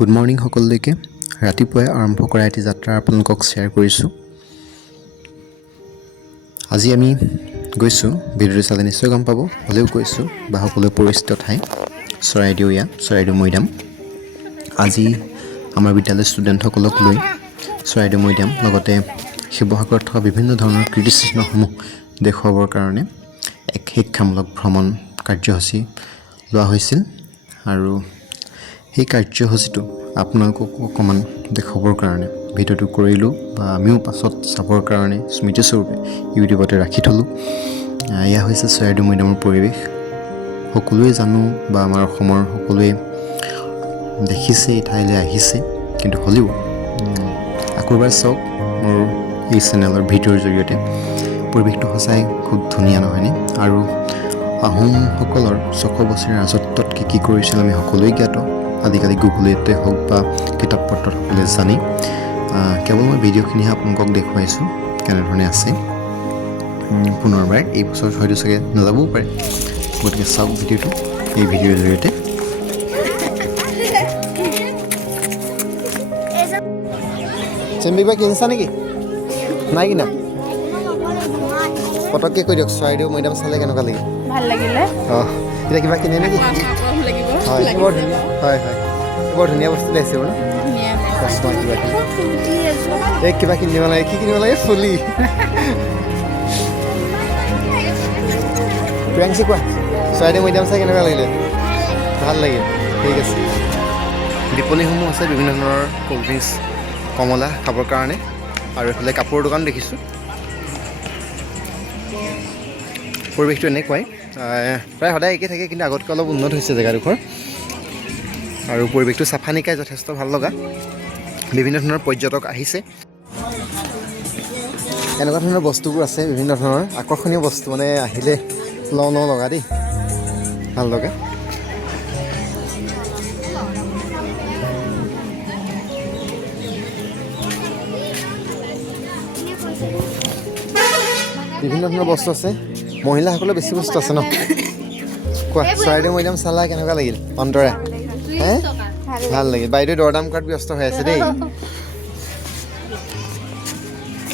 Good morning সকলোলৈকে ৰাতিপুৱাই আৰম্ভ কৰা এটি যাত্ৰা আপোনালোকক শ্বেয়াৰ কৰিছোঁ। আজি আমি গৈছোঁ, ভিডিঅ'টো চালে নিশ্চয় গম পাব, হ'লেও কৈছোঁ বা সকলোৱে পৰিচিত ঠাই চৰাইদেউ মৈদাম। আজি আমাৰ বিদ্যালয়ৰ ষ্টুডেণ্টসকলক লৈ চৰাইদেউ মৈদাম লগতে শিৱসাগৰত থকা বিভিন্ন ধৰণৰ কীৰ্তিচিহ্নসমূহ দেখুৱাবৰ কাৰণে এক শিক্ষামূলক ভ্ৰমণ কাৰ্যসূচী লোৱা হৈছিল আৰু সেই কাৰ্যসূচীটো আপোনালোককো অকণমান দেখাবৰ কাৰণে ভিডিঅ'টো কৰিলোঁ বা আমিও পাছত চাবৰ কাৰণে স্মৃতিস্বৰূপে ইউটিউবতে ৰাখি থ'লোঁ। এয়া হৈছে চৰাইদেউ মৈদামৰ পৰিৱেশ। সকলোৱে জানো বা আমাৰ অসমৰ সকলোৱে দেখিছে, এই ঠাইলৈ আহিছে, কিন্তু হ'লেও আকৌ এবাৰ চাওক মোৰ এই চেনেলৰ ভিডিঅ'ৰ জৰিয়তে। পৰিৱেশটো সঁচাই খুব ধুনীয়া নহয়নে? আৰু আহোমসকলৰ 600 বছৰীয়া ৰাজত্বত কি কৰিছিল আমি সকলোৱে জ্ঞাত। আজিকালি গুগলতে হওক বা কিতাপ পত্ৰত সকলোৱে জানেই। কেৱল মই ভিডিঅ'খিনিহে আপোনালোকক দেখুৱাইছোঁ কেনেধৰণে আছে। পুনৰবাৰ এই বছৰ হয়তো চাগে নাযাবও পাৰে, গতিকে চাওক ভিডিঅ'টো এই ভিডিঅ'ৰ জৰিয়তে। চেম্বিবা কিনিছা নেকি? নাই কিনা? পটককৈ কৈ দিয়ক, চৰাইদেউ মৈদাম চালে কেনেকুৱা লাগিল? ভাল লাগিলে। অঁ, এতিয়া কিবা কিনে নেকি? হয়, বৰ ধুনীয়া। হয় হয়, বৰ ধুনীয়া বস্তু লাগিছে বাৰু। চশমা কিবা কিবি এই কিবা কিনিব লাগে। কি কিনিব লাগে? ফুলি। প্ৰিয়াংশী কোৱা, চৰাইদেউ মৈদাম চাই কেনেকুৱা লাগিলে? ভাল লাগিল, ঠিক আছে। বিপণীসমূহ আছে বিভিন্ন ধৰণৰ ক'ল্ড ড্ৰিংকছ, কমলা খাবৰ কাৰণে, আৰু এইফালে কাপোৰৰ দোকান দেখিছোঁ। পৰিৱেশটো এনেকুৱাই, প্ৰায় সদায় একেই থাকে, কিন্তু আগতকৈ অলপ উন্নত হৈছে জেগাডোখৰ। আৰু পৰিৱেশটো চাফা নিকাই যথেষ্ট ভাল লগা। বিভিন্ন ধৰণৰ পৰ্যটক আহিছে। এনেকুৱা ধৰণৰ বস্তুবোৰ আছে, বিভিন্ন ধৰণৰ আকৰ্ষণীয় বস্তু, মানে আহিলে লওঁ লগা দেই, ভাল লগা। বিভিন্ন ধৰণৰ বস্তু আছে, মহিলাসকলৰ বেছি বস্তু আছে ন। কোৱা, চৰাইদেউ মৈদাম চালা কেনেকুৱা লাগিল? অন্তৰা হে ভাল লাগিল। বাইদেউ দৰদাম কৰাত ব্যস্ত হৈ আছে দেই।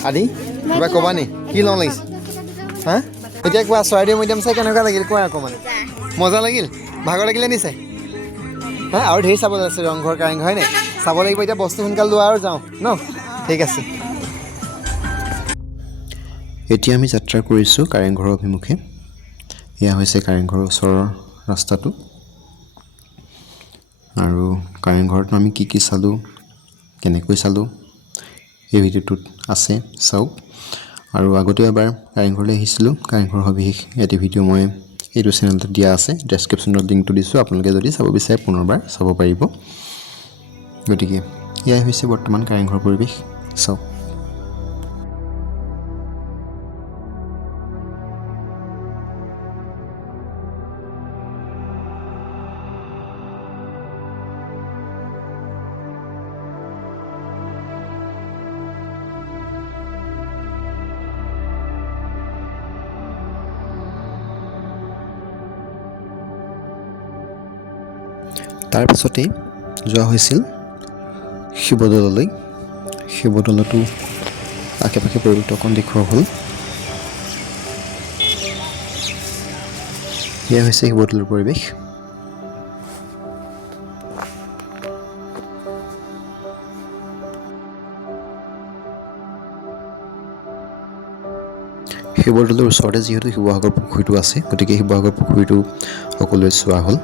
আদি কিবা ক'বা নি? কি লওঁ লাগিছে? হা এতিয়া কোৱা, চৰাইদেউ মৈদাম চাই কেনেকুৱা লাগিল? কোৱা অকণমান। মজা লাগিল? ভাগৰ লাগিলে নি চাই? হা, আৰু ঢেৰ চাব আছে, ৰংঘৰ কাৰেংঘৰ হয়নে? চাব লাগিব এতিয়া, বস্তু সোনকালে লোৱা আৰু যাওঁ ন। ঠিক আছে। এতিয়া আমি যাত্ৰা কৰিছোঁ কাৰেংঘৰৰ অভিমুখে। এয়া হৈছে কাৰেংঘৰৰ ওচৰৰ ৰাস্তাটো। আৰু কাৰেংঘৰত আমি কি চালোঁ, কেনেকৈ চালোঁ, এই ভিডিঅ'টোত আছে, চাওক। আৰু আগতেও এবাৰ কাৰেংঘৰলৈ আহিছিলোঁ, কাৰেংঘৰৰ সবিশেষ এটি ভিডিঅ' মই এইটো চেনেলটোত দিয়া আছে, ডেছক্ৰিপশ্যনত লিংকটো দিছোঁ, আপোনালোকে যদি চাব বিচাৰে পুনৰবাৰ চাব পাৰিব। গতিকে এয়াই হৈছে বৰ্তমান কাৰেংঘৰৰ পৰিৱেশ, চাওক। তাৰপিছতেই যোৱা হৈছিল শিৱদৌললৈ। শিৱদৌলতো আশে পাশে পৰিৱেশটো অকণ দেখুওৱা হ'ল। এয়া হৈছে শিৱদৌলৰ পৰিৱেশ। শিৱদৌলৰ ওচৰতে যিহেতু শিৱসাগৰ পুখুৰীটো আছে, গতিকে শিৱসাগৰ পুখুৰীটো সকলোৱে চোৱা হ'ল।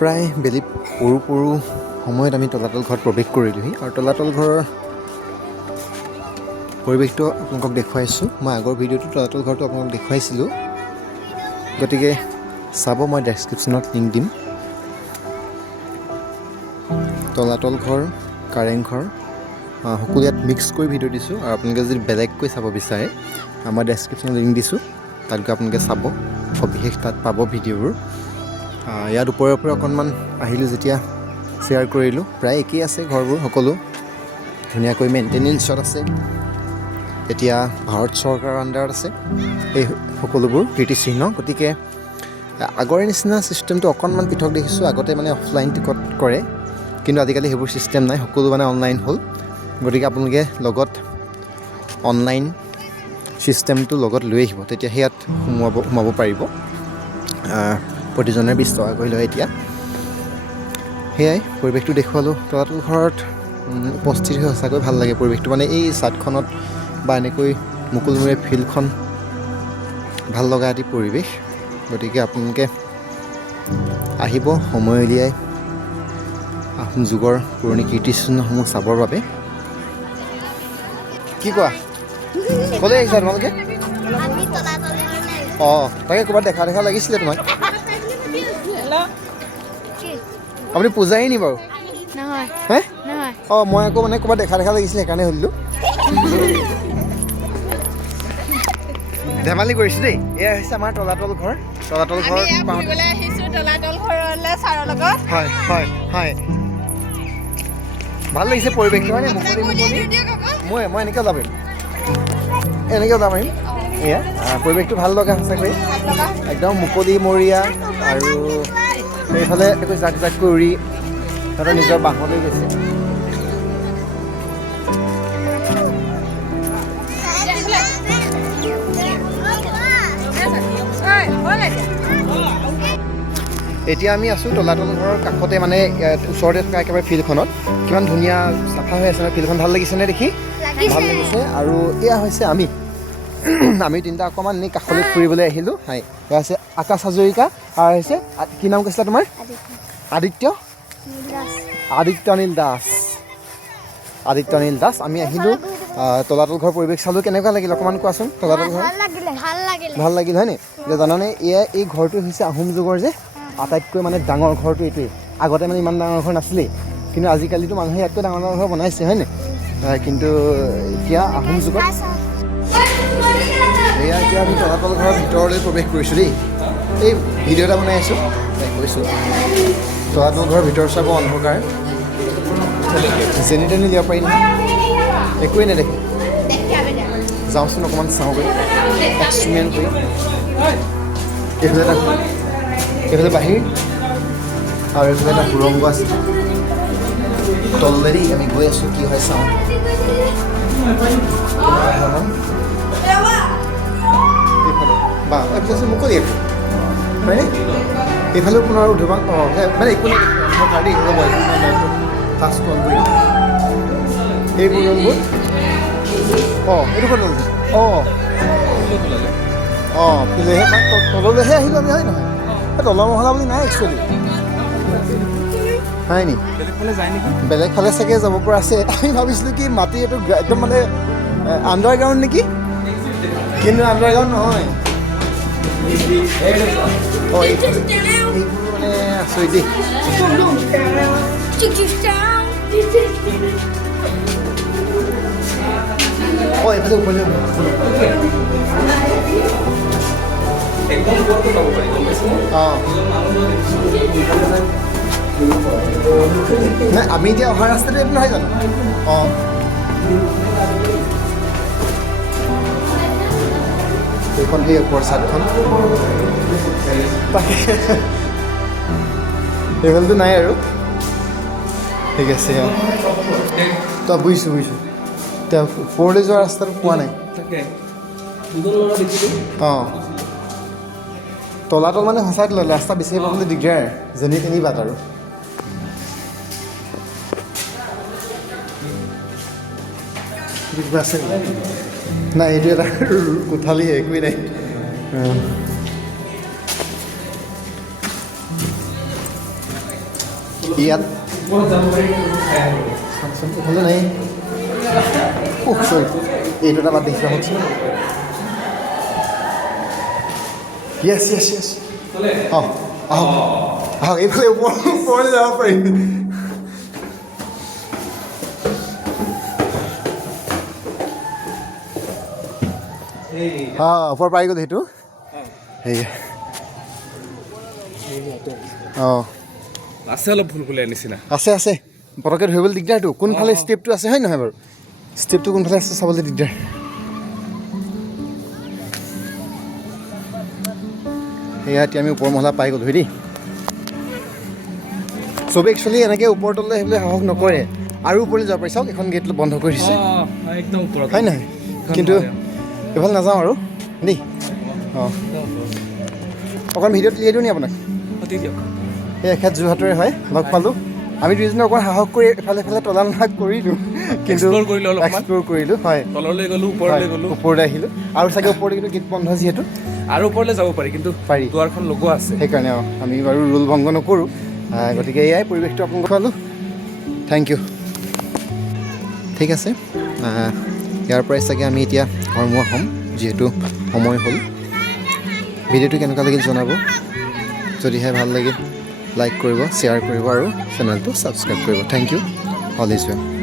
প্ৰায় বেলি পৰো সময়ত আমি তলাতল ঘৰত প্ৰৱেশ কৰিলোঁহি, আৰু তলাতল ঘৰৰ পৰিৱেশটো আপোনালোকক দেখুৱাইছোঁ। মই আগৰ ভিডিঅ'টো তলাতল ঘৰটো আপোনালোকক দেখুৱাইছিলোঁ, গতিকে চাব, মই ডেছক্ৰিপশ্যনত লিংক দিম। তলাতল ঘৰ, কাৰেংঘৰ সকলো ইয়াত মিক্স কৰি ভিডিঅ' দিছোঁ, আৰু আপোনালোকে যদি বেলেগকৈ চাব বিচাৰে মই ডেছক্ৰিপশ্যনত লিংক দিছোঁ, তাত গৈ আপোনালোকে চাব, সবিশেষ তাত পাব ভিডিঅ'বোৰ। ইয়াত ওপৰে অকণমান আহিলোঁ যেতিয়া শ্বেয়াৰ কৰিলোঁ। প্ৰায় একেই আছে ঘৰবোৰ, সকলো ধুনীয়াকৈ মেইনটেনেঞ্চত আছে। এতিয়া ভাৰত চৰকাৰৰ আণ্ডাৰত আছে এই সকলোবোৰ কীৰ্তিচিহ্ন। গতিকে আগৰ নিচিনা ছিষ্টেমটো অকণমান পৃথক দেখিছোঁ। আগতে মানে অফলাইন টিকট কৰে, কিন্তু আজিকালি সেইবোৰ ছিষ্টেম নাই, সকলো মানে অনলাইন হ'ল। গতিকে আপোনালোকে লগত অনলাইন ছিষ্টেমটো লগত লৈ আহিব, তেতিয়া সেয়াত সোমাব পাৰিব। প্ৰতিজনে 20 টকাকৈ লয় এতিয়া। সেয়াই পৰিৱেশটো দেখুৱালোঁ। তলাতল ঘৰত উপস্থিত হৈ সঁচাকৈ ভাল লাগে পৰিৱেশটো, মানে এই ছাদখনত বা এনেকৈ মুকলিমূৰীয়া ফিল্ডখন ভাল লগা এটি পৰিৱেশ। গতিকে আপোনালোকে আহিব সময় উলিয়াই আহোম যুগৰ পুৰণি কীৰ্তিচিহ্নসমূহ চাবৰ বাবে। কি কোৱা, ক'লৈ আহিছা তোমালোকে? অঁ, তাকে ক'ৰবাত দেখা লাগিছিলে তোমাক। আপুনি পূজাৰী নি বাৰু? হে? অঁ, মই আকৌ মানে ক'ৰবাত দেখা লাগিছিলে সেইকাৰণে সুধিলোঁ। ধেমালি কৰিছোঁ দেই। এয়া হৈছে আমাৰ তলাতল ঘৰ। তলাতল ঘৰ হয় হয় হয়, ভাল লাগিছে পৰিৱেশটো হয়নে? মই এনেকৈ যাব পাৰিম, এনেকৈ যাব পাৰিম। এয়া পৰিৱেশটো ভাল লগা সঁচাকৈ, একদম মুকলিমূৰীয়া। আৰু এইফালে জাক জাককৈ উৰি সিহঁতে নিজৰ বাঁহলৈ গৈছে। এতিয়া আমি আছোঁ তলাতল ঘৰৰ কাষতে, মানে ওচৰতে থকা একেবাৰে ফিল্ডখনত। কিমান ধুনীয়া চাফা হৈ আছে ফিল্ডখন, ভাল লাগিছেনে দেখি? ভাল লাগিছে। আৰু এয়া হৈছে আমি তিনিটা অকণমান এনেই কাষলৈ ফুৰিবলৈ আহিলোঁ। হয়, এয়া হৈছে আকাশ হাজৰিকা আৰু হৈছে কি নাম কৈছিলা তোমাৰ? আদিত্যনীল দাস। আমি আহিলোঁ তলাতল ঘৰ পৰিৱেশ চালোঁ। কেনেকুৱা লাগিল অকণমান কোৱাচোন? তলাতল ঘৰ ভাল লাগিল হয়নে? এতিয়া জানানে এই ঘৰটো হৈছে আহোম যুগৰ যে আটাইতকৈ মানে ডাঙৰ ঘৰটো এইটোৱেই। আগতে মানে ইমান ডাঙৰ ঘৰ নাছিলেই, কিন্তু আজিকালিতো মানুহে ইয়াতকৈ ডাঙৰ ঘৰ বনাইছে হয়নে? কিন্তু এতিয়া আহোম যুগত এয়া এতিয়া আমি তলাতল ঘৰৰ ভিতৰলৈ প্ৰৱেশ কৰিছোঁ দেই। এই ভিডিঅ' এটা বনাই আছোঁ, কৈছোঁ তলাতল ঘৰৰ ভিতৰ চাব অন্ধকাৰ, যেনি তেনি যাব পাৰি নহয়, একোৱেই নেদেখে। যাওঁচোন অকণমান চাওঁগৈ এক্সপেৰিমেণ্ট কৰি। এইফালে বাহিৰ আৰু এইফালে এটা সুৰংগ আছে। তলেদি আমি গৈ আছোঁ, কি হয় চাওঁ। বা এইফালে মুকলি একো হয়নে? এইফালেও পুনৰ উঠিবা। অঁ, মানে একো দেই ক্লাছটো অন কৰি এইবোৰ ৰুমবোৰ। অঁ, এইটো ক'ত ল'লে? অঁ, তললৈহে আহিলোঁ আমি হয় নহয়? তলৰ মহলা বুলি নাই একচুৱেলি, হয় নি? বেলেগ ফালে চাগে যাব পৰা আছে। আমি ভাবিছিলোঁ কি মাটি এইটো একদম মানে আণ্ডাৰগ্ৰাউণ্ড নেকি, কিন্তু আণ্ডাৰগ্ৰাউণ্ড নহয়। অঁ, এইবোৰ মানে আচৰিত দেই। অঁ, এইফালে উপন্যাস অঁ, নাই আমি এতিয়া অহা ৰাস্তাটো এইটো নহয় জানো? অঁ, এইখন সেই ওপৰ চাদখন তাকে এইফালেতো নাই আৰু। ঠিক আছে, তই বুজিছোঁ এতিয়া ওপৰলৈ যোৱা ৰাস্তাটো পোৱা নাই। অঁ, তলাতল মানে সঁচাই তলাতল, ৰাস্তা বিচাৰি পাবলৈ দিগদাৰ, যেনি তেনি বাট আৰু। কিবা আছে নাই? এইটো এটা কোঠালিহে, একোৱেই নাই। ইয়াত এইফালে নাই। চৰি, এইটো এটা বাদ দেখিছোঁ আহকচোন। য়েছ। অঁ, আহক এইফালে ওপৰলৈ যাব পাৰিম। ওপৰ পাই গ'লো সেইটো। সেয়া অঁ, আছে অলপ ভুলভুলীয়া নিচিনা। আছে পটককৈ ধৰিবলৈ দিগদাৰটো, কোনফালে ষ্টেপটো আছে হয় নহয় বাৰু? ষ্টেপটো কোনফালে আছে চাবলৈ দিগদাৰ। সেয়া এতিয়া আমি ওপৰ মহলা পাই গ'লোঁ দেই চবেই একচুৱেলি এনেকৈ ওপৰ তললৈ আহিবলৈ সাহস নকৰে আৰু ওপৰলৈ যাব পাৰি চাওক এখন গেট বন্ধ কৰি দিছে একদম ওপৰত হয় নহয় কিন্তু এইফালে নাযাওঁ আৰু দেই অঁ অকণ ভিডিঅ'ত উলিয়াই দিওঁ নি আপোনাক এই এখেত যোৰহাটৰে হয় লগ পালোঁ আমি দুইজনে অকণ সাহস কৰি এফালে এফালে তলা নলা কৰিলোঁ কিন্তু এক্সপ্ল'ৰ কৰিলোঁ হয় তললৈ গ'লোঁ ওপৰলৈ গ'লোঁ ওপৰলৈ আহিলোঁ আৰু চাগে ওপৰলৈ কিন্তু গেট বন্ধ যিহেতু আৰু ওপৰলৈ যাব পাৰি কিন্তু পাৰি দুৱাৰখন লগোৱা আছে সেইকাৰণে অঁ আমি বাৰু ৰুল ভংগ নকৰোঁ গতিকে এয়াই পৰিৱেশটো আপোনালোকক পালোঁ থেংক ইউ ঠিক আছে ইয়াৰ পৰাই চাগে আমি এতিয়া ঘৰমুৱা হ'ম যিহেতু সময় হ'ল ভিডিঅ'টো কেনেকুৱা লাগিল জনাব যদিহে ভাল লাগিল লাইক কৰিব শ্বেয়াৰ কৰিব আৰু চেনেলটো ছাবস্ক্ৰাইব কৰিব thank you all is well